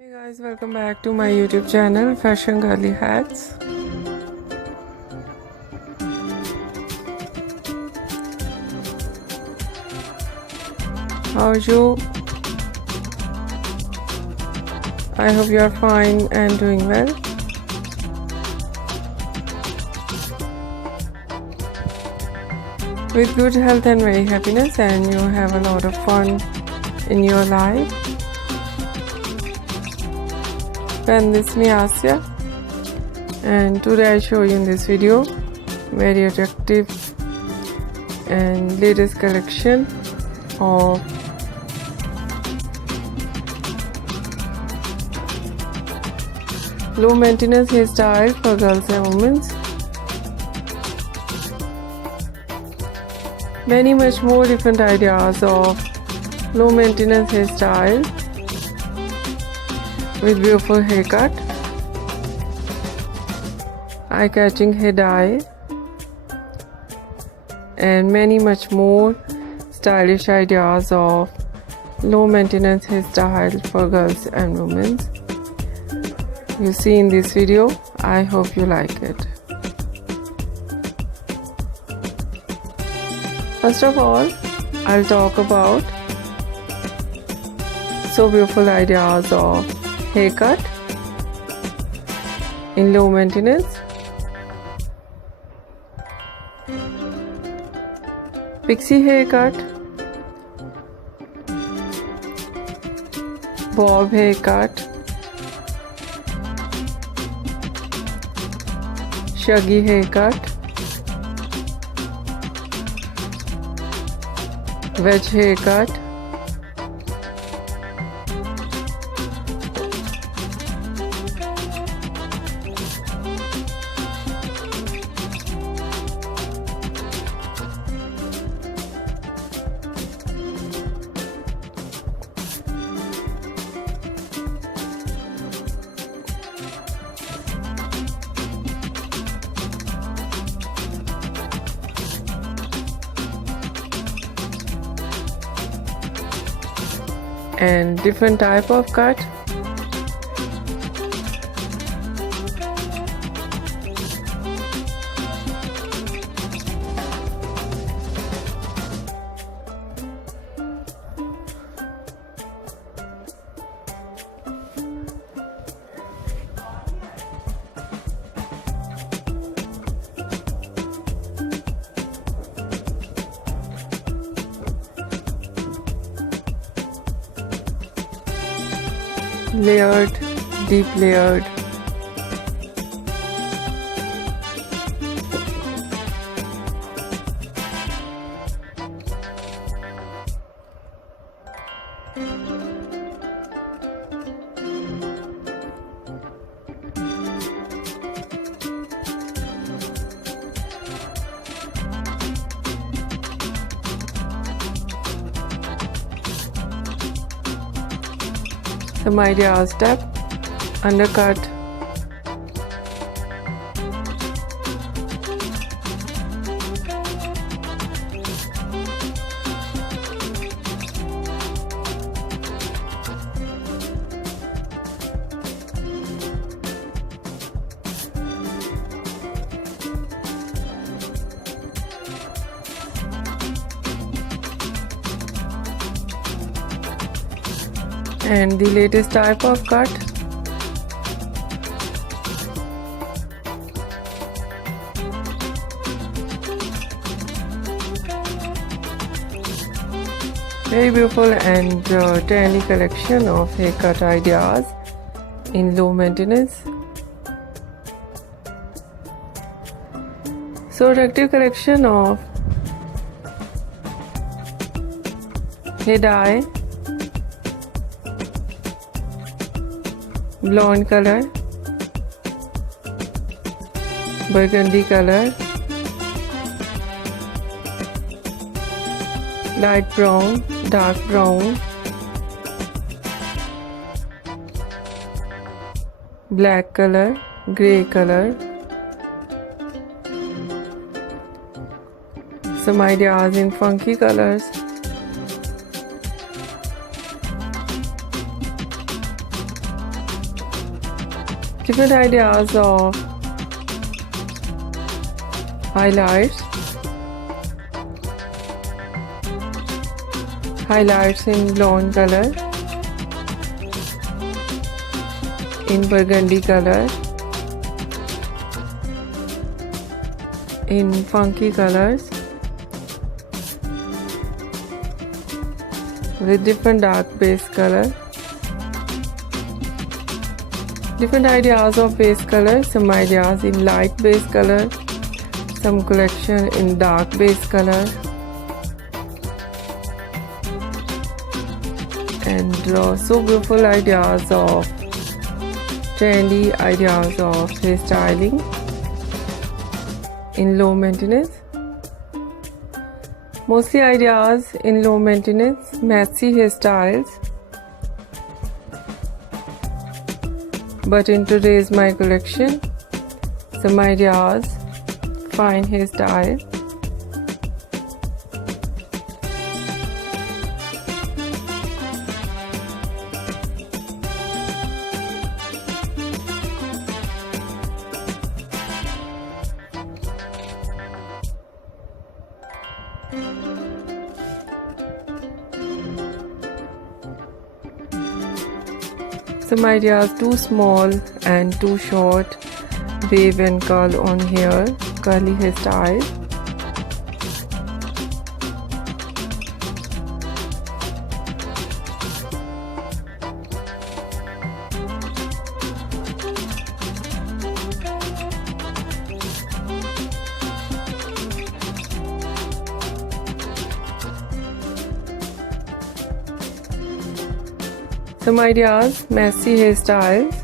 Hey guys, welcome back to my YouTube channel Fashion Girly Hacks. How are you? I hope you are fine and doing well. With good health and very happiness, and you have a lot of fun in your life. And this is me Asya, and today I show you in this video very attractive and latest collection of low maintenance hairstyle for girls and women. Many much more different ideas of low maintenance hairstyle with beautiful haircut, eye-catching hair dye, and many much more stylish ideas of low maintenance hairstyle for girls and women. You see in this video. I hope you like it. First of all, I'll talk about so beautiful ideas of haircut in low maintenance. Pixie haircut, bob haircut, shaggy haircut, wedge haircut, and different type of cut. Layered, deep layered, some ideas step, undercut, and the latest type of cut, very beautiful and trendy collection of haircut ideas in low maintenance. So attractive collection of hair dye, blonde color, burgundy color, light brown, dark brown, black color, grey color. Some ideas in funky colors. different ideas of highlights in blonde color, in burgundy color, in funky colors, with different dark base color. Different ideas of base color, some ideas in light base color, some collection in dark base color, and so beautiful ideas of trendy ideas of hairstyling in low maintenance. Mostly ideas in low maintenance, messy hairstyles. But in today's my collection, some ideas, fine hairstyle. Some ideas too small and too short, wave and curl on hair, curly hairstyle. Some ideas, messy hairstyles.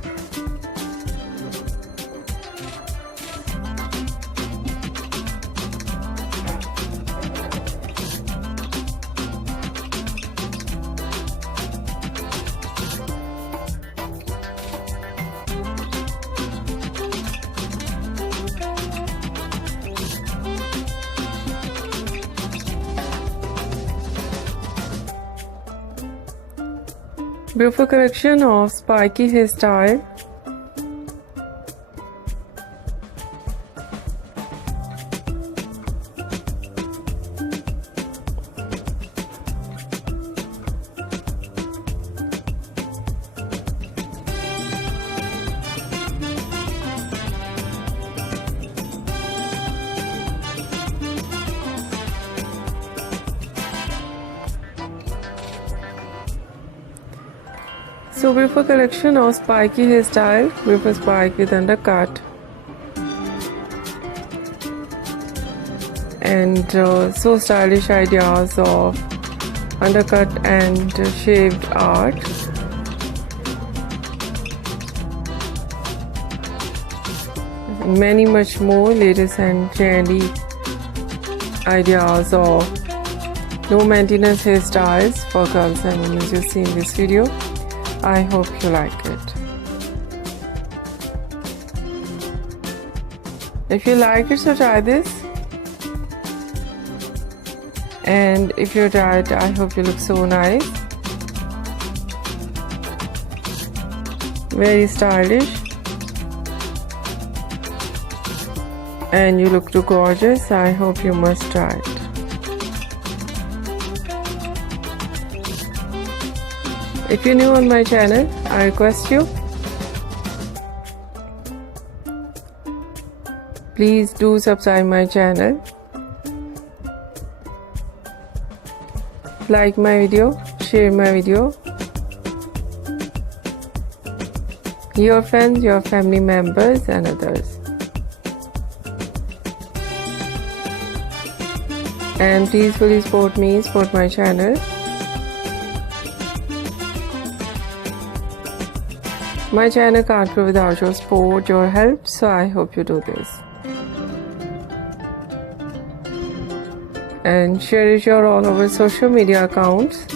Beautiful collection of spiky hairstyle. So beautiful collection of spiky hairstyle, beautiful spike with undercut, and so stylish ideas of undercut and shaved art. Many much more latest and trendy ideas of low maintenance hairstyles for girls and women you see in this video. I hope you like it. If you like it, so try this. And if you try it, I hope you look so nice. Very stylish. And you look too gorgeous. I hope you must try it. If you're new on my channel, I request you, please do subscribe my channel, like my video, share my video, your friends, your family members and others. And please fully support me, support my channel. My channel can't grow without your support, your help, so I hope you do this. And share it your all over social media accounts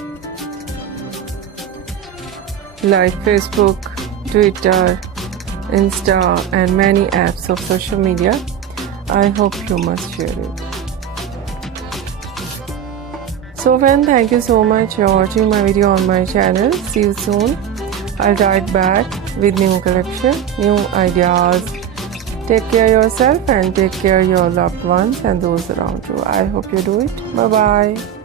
like Facebook, Twitter, Insta and many apps of social media. I hope you must share it. So friends, thank you so much for watching my video on my channel. See you soon. I'll write back with new collection, new ideas. Take care yourself and take care your loved ones and those around you. I hope you do it. Bye bye.